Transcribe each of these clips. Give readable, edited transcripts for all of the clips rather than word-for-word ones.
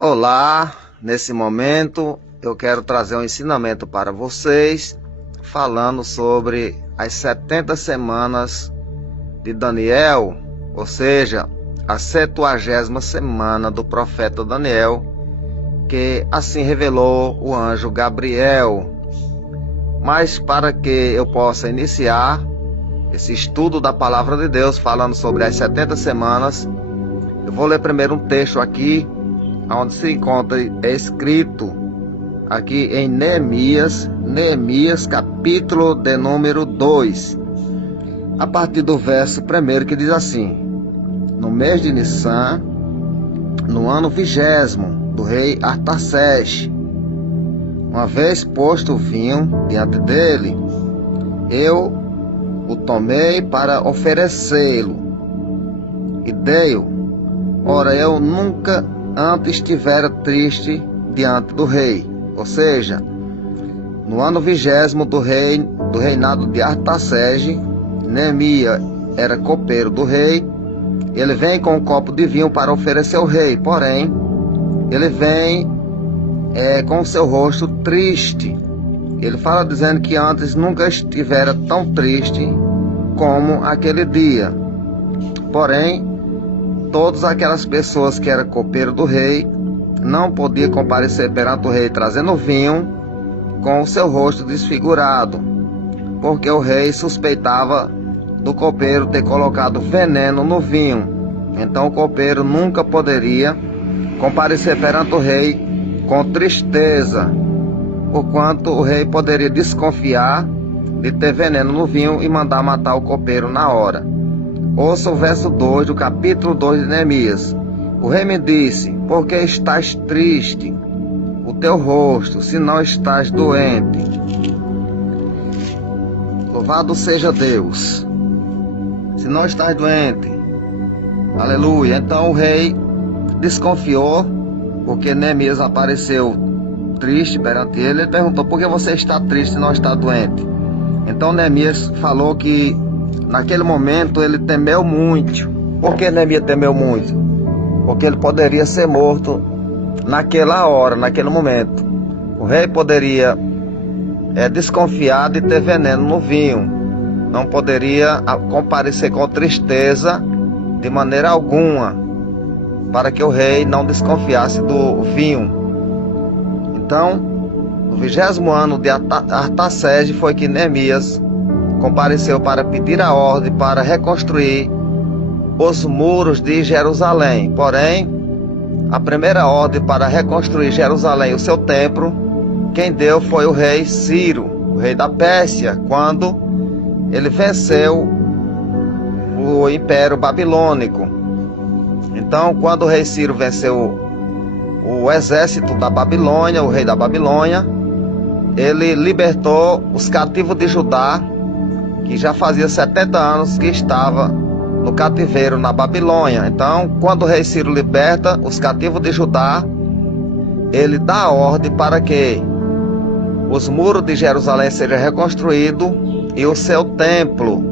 Olá, nesse momento eu quero trazer um ensinamento para vocês, falando sobre as 70 semanas de Daniel, ou seja, a 70ª semana do profeta Daniel, que assim revelou o anjo Gabriel. Mas para que eu possa iniciar esse estudo da palavra de Deus, falando sobre as 70 semanas, eu vou ler primeiro um texto aqui, onde se encontra escrito aqui em Neemias capítulo de número 2, a partir do verso 1, que diz assim: no mês de Nissan, no ano 20º do rei Artaxerxes, uma vez posto o vinho diante dele, eu o tomei para oferecê-lo e dei-o. Ora, eu nunca antes estivera triste diante do rei. Ou seja, no ano 20º do reinado de Artaxerxes, Neemias era copeiro do rei. Ele vem com um copo de vinho para oferecer ao rei, porém ele vem com o seu rosto triste. Ele fala dizendo que antes nunca estivera tão triste como aquele dia. Porém, todas aquelas pessoas que eram copeiro do rei não podiam comparecer perante o rei trazendo vinho com o seu rosto desfigurado, porque o rei suspeitava do copeiro ter colocado veneno no vinho. Então o copeiro nunca poderia comparecer perante o rei com tristeza, porquanto o rei poderia desconfiar de ter veneno no vinho e mandar matar o copeiro na hora. Ouça o verso 2 do capítulo 2 de Neemias. O rei me disse: por que estás triste o teu rosto, se não estás doente? Louvado seja Deus. Se não estás doente. Aleluia. Então o rei desconfiou, porque Neemias apareceu triste perante ele. Ele perguntou: por que você está triste e não está doente? Então Neemias falou que naquele momento ele temeu muito. Por que Neemias temeu muito? Porque ele poderia ser morto naquela hora, naquele momento. O rei poderia desconfiar de ter veneno no vinho. Não poderia comparecer com tristeza de maneira alguma, para que o rei não desconfiasse do vinho. Então, no 20º ano de Artaxerxes foi que Neemias compareceu para pedir a ordem para reconstruir os muros de Jerusalém. Porém, a primeira ordem para reconstruir Jerusalém, o seu templo, quem deu foi o rei Ciro, o rei da Pérsia, quando ele venceu o Império Babilônico. Então, quando o rei Ciro venceu o exército da Babilônia, o rei da Babilônia, ele libertou os cativos de Judá, que já fazia 70 anos que estava no cativeiro na Babilônia. Então, quando o rei Ciro liberta os cativos de Judá, ele dá a ordem para que os muros de Jerusalém sejam reconstruídos e o seu templo.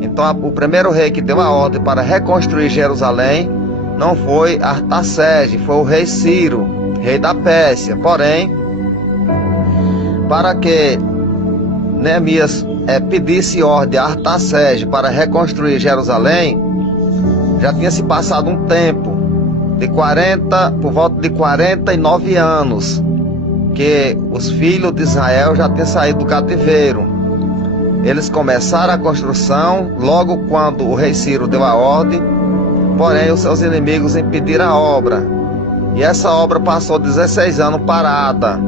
Então, o primeiro rei que deu a ordem para reconstruir Jerusalém não foi Artaxerxes, foi o rei Ciro, rei da Pérsia. Porém, para que Neemias pedisse ordem a Artaxerxes para reconstruir Jerusalém, já tinha se passado um tempo por volta de 49 anos, que os filhos de Israel já tinham saído do cativeiro. Eles começaram a construção logo quando o rei Ciro deu a ordem, porém os seus inimigos impediram a obra, e essa obra passou 16 anos parada.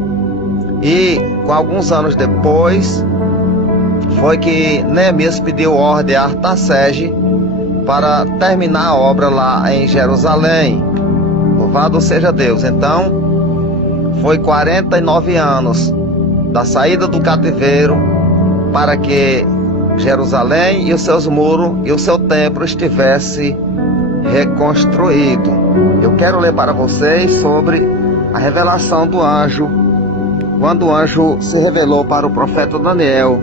E com alguns anos depois foi que Neemias pediu ordem a Artaxerxes para terminar a obra lá em Jerusalém. Louvado seja Deus. Então, foi 49 anos da saída do cativeiro para que Jerusalém e os seus muros e o seu templo estivesse reconstruído. Eu quero ler para vocês sobre a revelação do anjo, quando o anjo se revelou para o profeta Daniel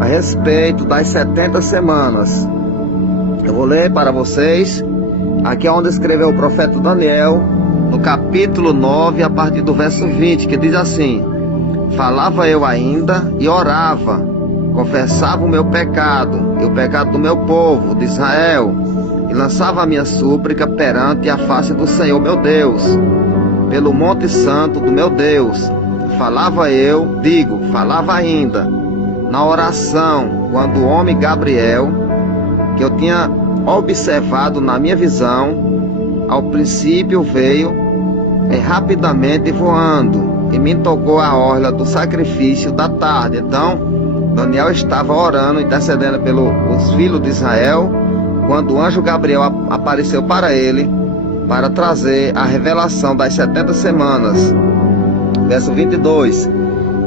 a respeito das 70 semanas. Eu vou ler para vocês aqui onde escreveu o profeta Daniel, no capítulo 9, a partir do verso 20, que diz assim: falava eu ainda e orava, confessava o meu pecado e o pecado do meu povo de Israel, e lançava a minha súplica perante a face do Senhor meu Deus, pelo monte santo do meu Deus. Falava eu, falava ainda, na oração, quando o homem Gabriel, que eu tinha observado na minha visão, ao princípio veio rapidamente voando e me tocou a orla do sacrifício da tarde. Então Daniel estava orando, intercedendo pelos filhos de Israel, quando o anjo Gabriel apareceu para ele, para trazer a revelação das 70 semanas. Verso 22,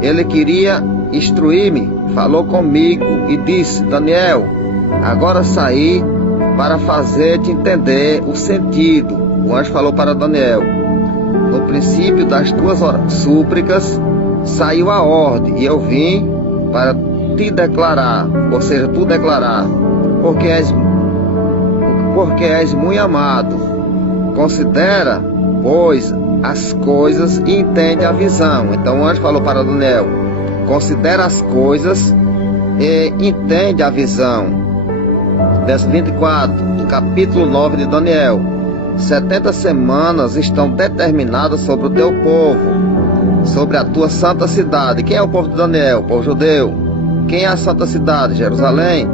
ele queria instruir-me, falou comigo e disse: Daniel, agora saí para fazer-te entender o sentido. O anjo falou para Daniel: no princípio das tuas súplicas saiu a ordem, e eu vim para te declarar, ou seja, tu declarar, porque és muito amado. Considera, pois, as coisas e entende a visão. Então o anjo falou para Daniel: considera as coisas e entende a visão. Verso 24, do capítulo 9 de Daniel: 70 semanas estão determinadas sobre o teu povo, sobre a tua santa cidade. Quem é o povo de Daniel? O povo judeu. Quem é a santa cidade? Jerusalém.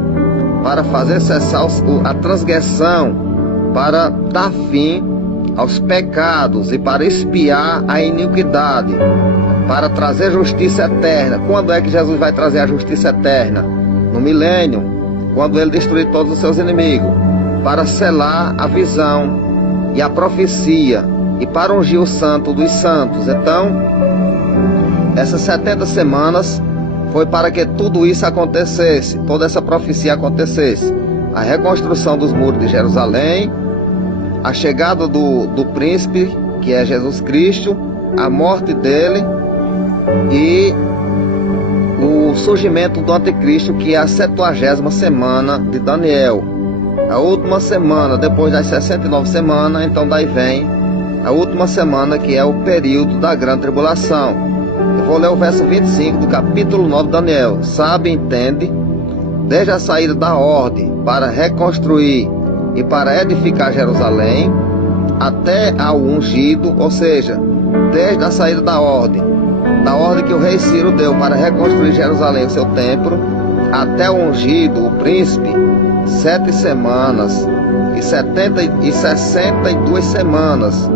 Para fazer cessar a transgressão, para dar fim aos pecados e para expiar a iniquidade, para trazer justiça eterna. Quando é que Jesus vai trazer a justiça eterna? No milênio, quando ele destruir todos os seus inimigos, para selar a visão e a profecia e para ungir o santo dos santos. Então, essas 70 semanas foi para que tudo isso acontecesse, toda essa profecia acontecesse. A reconstrução dos muros de Jerusalém, a chegada do príncipe, que é Jesus Cristo, a morte dele e o surgimento do anticristo, que é a 70ª semana de Daniel. A última semana, depois das 69 semanas, então daí vem a última semana, que é o período da grande tribulação. Eu vou ler o verso 25 do capítulo 9 de Daniel. Sabe, entende, desde a saída da ordem para reconstruir e para edificar Jerusalém, até ao ungido, ou seja, desde a saída da ordem que o rei Ciro deu para reconstruir Jerusalém, o seu templo, até o ungido, o príncipe, 7 semanas e 62 semanas.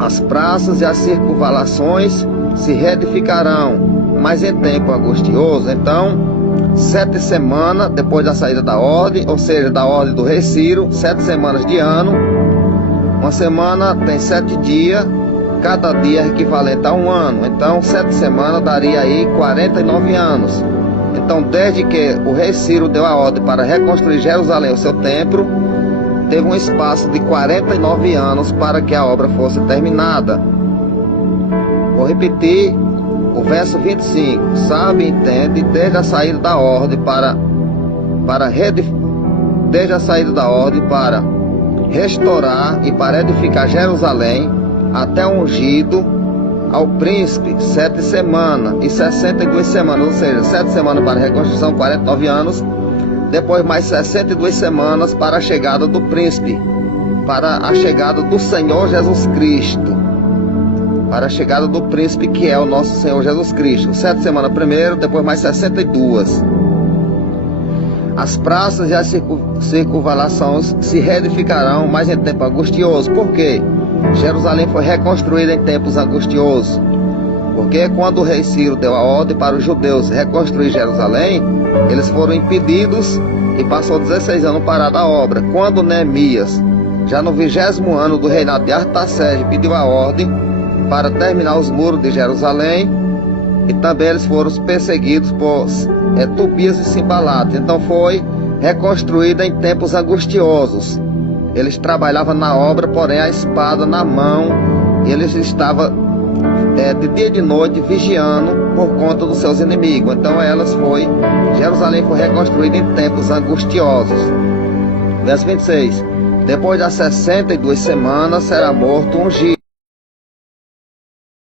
As praças e as circunvalações se reedificarão, mas em tempo angustioso. Então, 7 semanas depois da saída da ordem, ou seja, da ordem do rei Ciro, 7 semanas de ano. Uma semana tem 7 dias, cada dia é equivalente a um ano. Então 7 semanas daria aí 49 anos. Então, desde que o rei Ciro deu a ordem para reconstruir Jerusalém, o seu templo, teve um espaço de 49 anos para que a obra fosse terminada. Vou repetir o verso 25. Sabe, entende, desde a saída da ordem desde a saída da ordem para restaurar e para edificar Jerusalém, até o ungido, ao príncipe, 7 semanas e 62 semanas, ou seja, 7 semanas para a reconstrução, 49 anos, depois mais 62 semanas para a chegada do príncipe, para a chegada do Senhor Jesus Cristo, para a chegada do príncipe, que é o nosso Senhor Jesus Cristo. 7 semanas primeiro, depois mais 62. As praças e as circunvalações se reedificarão, mas em tempo angustioso. Por quê? Jerusalém foi reconstruída em tempos angustiosos. Porque quando o rei Ciro deu a ordem para os judeus reconstruir Jerusalém, eles foram impedidos e passou 16 anos parada a obra. Quando Neemias, já no 20º ano do reinado de Artaxerxes, pediu a ordem para terminar os muros de Jerusalém, e também eles foram perseguidos por Tobias e Simbalate. Então foi reconstruída em tempos angustiosos. Eles trabalhavam na obra, porém a espada na mão, e eles estavam de dia e de noite vigiando por conta dos seus inimigos. Então Jerusalém foi reconstruída em tempos angustiosos. Verso 26. Depois das 62 semanas será morto ungido.